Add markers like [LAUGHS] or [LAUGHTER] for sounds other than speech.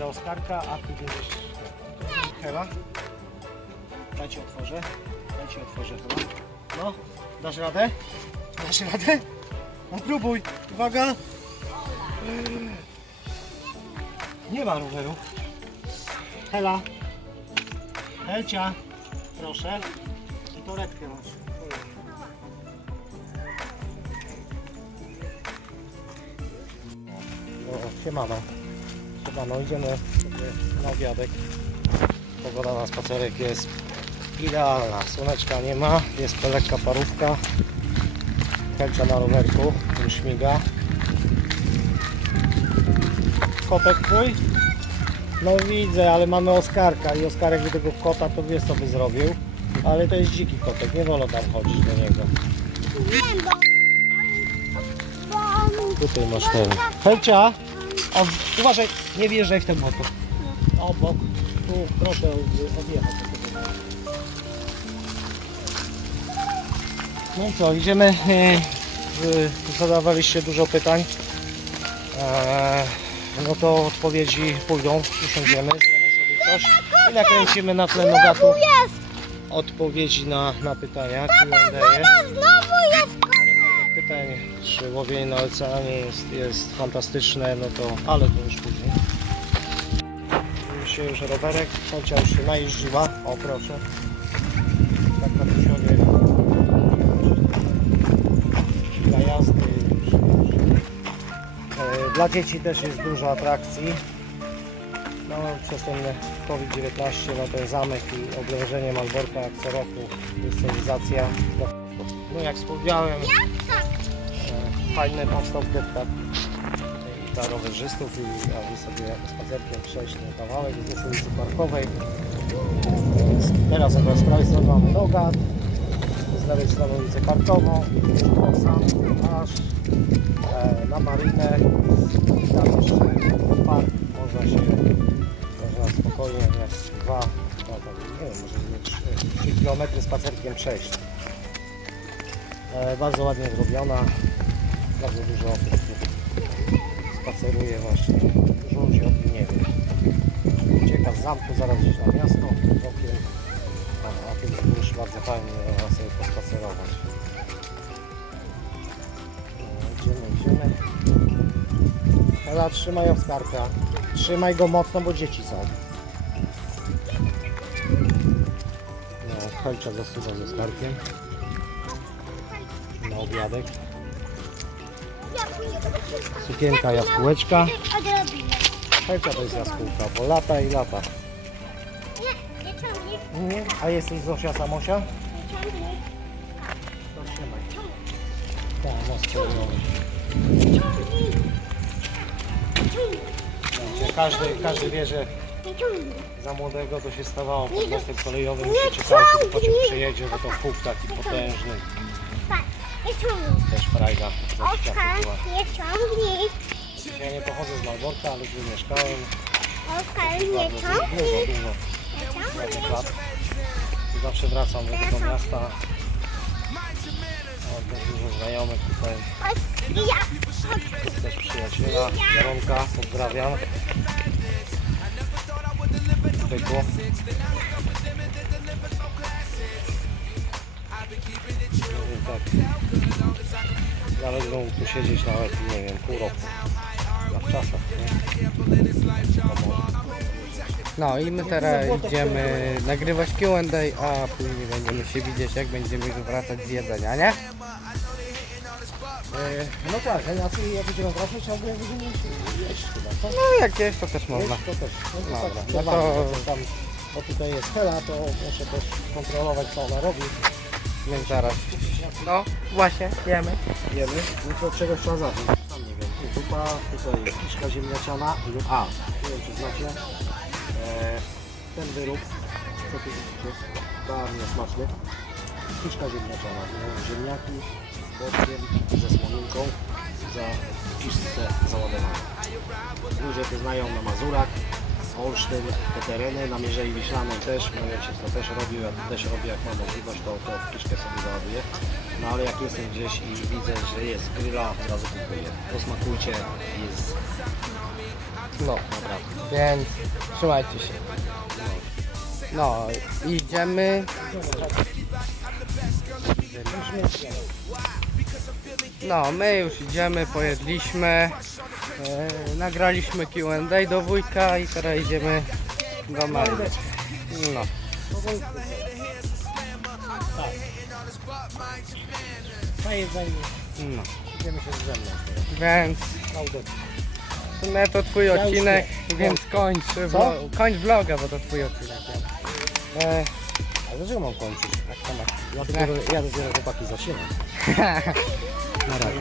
Oskarka, a tu będziesz Hela. Dajcie otworzę. Dajcie otworzę chyba. No, dasz radę? Dasz radę? No próbuj. Uwaga. Nie ma roweru. Hela. Helcia. Proszę. I torebkę masz. No, siemano. Siemano, idziemy sobie na obiadek. Pogoda na spacerek jest idealna. Słoneczka nie ma, jest lekka parówka. Helcia na rowerku, już śmiga. Kotek twój? No widzę, ale mamy Oskarka i Oskarek by tego kota to wiesz co by zrobił. Ale to jest dziki kotek, nie wolno tam chodzić do niego. Nie, bo... bo... Tutaj masz ten. Helcia! O, uważaj, nie wjeżdżaj w ten motor. Obok. Tu proszę odjechać. No i co, idziemy. e, Zadawaliście dużo pytań. E, No to odpowiedzi pójdą. Usiądziemy, zjemy sobie coś i nakręcimy na tle nogatu odpowiedzi na, na pytania. Q&A. A znowu jest! Czy łowienie na oceanie jest, jest fantastyczne, no to, ale to już później. Już się już rowerek, Kocia już się najeździła, o proszę. Tak na poziomie dla jazdy. Już, już. E, Dla dzieci też jest dużo atrakcji. No, przez ten COVID-19, no ten zamek i oblężenie Malborka jak co roku, inscenizacja. No jak wspomniałem, e, fajny non-stop deptak i dla rowerzystów i aby sobie spacerkiem przejść ten kawałek wzdłuż ulicy Parkowej. Teraz akurat z prawej strony mamy Nogat, z lewej strony ulicę Parkową Kosa, aż e, na Marinę i tam jeszcze park można się można spokojnie jak dwa, dwa nie wiem, może nie 3 km spacerkiem przejść. E, bardzo ładnie zrobiona. Bardzo dużo osób spaceruje właśnie. Ludzi o tym nie wie. Ucieka z zamku, zaraz gdzieś na miasto, bokiem. A, a tu już bardzo fajnie można sobie pospacerować. No, idziemy, idziemy. Ela, trzymaj Oskarka. Trzymaj go mocno, bo dzieci są. No, Helcia zasuwa ze Oskarkiem na obiadek. Sukienka jaskółeczka. Odrobinę. Helka to jest jaskółka, bo lata i lata. Nie, nie ciągnij, Nie? A jesteś Zosia Samosia? nie ciągnij. To trzymaj. Tak. Ciągnij. Znaczy, Każdy, każdy wie, że za młodego to się stawało pod mostem kolejowym czekało, kiedy pociąg ciągnij. przyjedzie, bo to huk taki potężny. Nie ciągnij. Też frajda. była. nie ciągnij. Ja nie pochodzę z Malborka, ale tu mieszkałem. Oskar, nie dużo, ciągnij. dużo, zawsze wracam do tego miasta. Mam też dużo znajomych tutaj. Też przyjaciela, Jaronka, pozdrawiam. Byku. Tak. Bym tu siedzieć nawet, nie wiem, pół roku. Na czasach, nie? No i my teraz idziemy nagrywać Q&A, a później będziemy się widzieć jak będziemy wracać z jedzenia, nie? E, no tak, a ty jak będziemy wracać, jak będziemy jeść chyba, co? No jak jest to też można. Jeść to też. No, Dobra, tak, no no to- to... tam, bo tutaj jest Hela, to muszę też kontrolować co ona robi. Więc zaraz. No właśnie, jemy. Jemy. No to od czegoś trzeba zacząć. Sam nie wiem. Tu dupa, tutaj kiszka ziemniaczana. lub- A, nie wiem czy znacie. E, ten wyrób, co tu widzicie, bardzo smaczny. Kiszka ziemniaczana. No, ziemniaki z boczkiem, ze słoninką, za kiszce załadowane. Ludzie to znają na Mazurach. Olsztyn, te tereny, na Mierzei Wiślanej też, mój ojciec to też robił, ja to też robię, jak mam możliwość, to, to kiszkę sobie załaduję. No ale jak jestem gdzieś i widzę, że jest gryla, od razu kupuję. Posmakujcie, jest No, więc trzymajcie się. No, idziemy. No, my już idziemy, pojedliśmy. E, nagraliśmy Q&A do wujka i teraz idziemy do Marii. No. Na jedzenie. no. Idziemy się ze mną. Więc w sumie to twój odcinek, więc kończ, vlo, kończ vloga, bo to twój odcinek. E, A dlaczego mam kończyć? tak samo. Ja dopiero, ja dopiero chłopaki zaczynam. [LAUGHS] Na razie.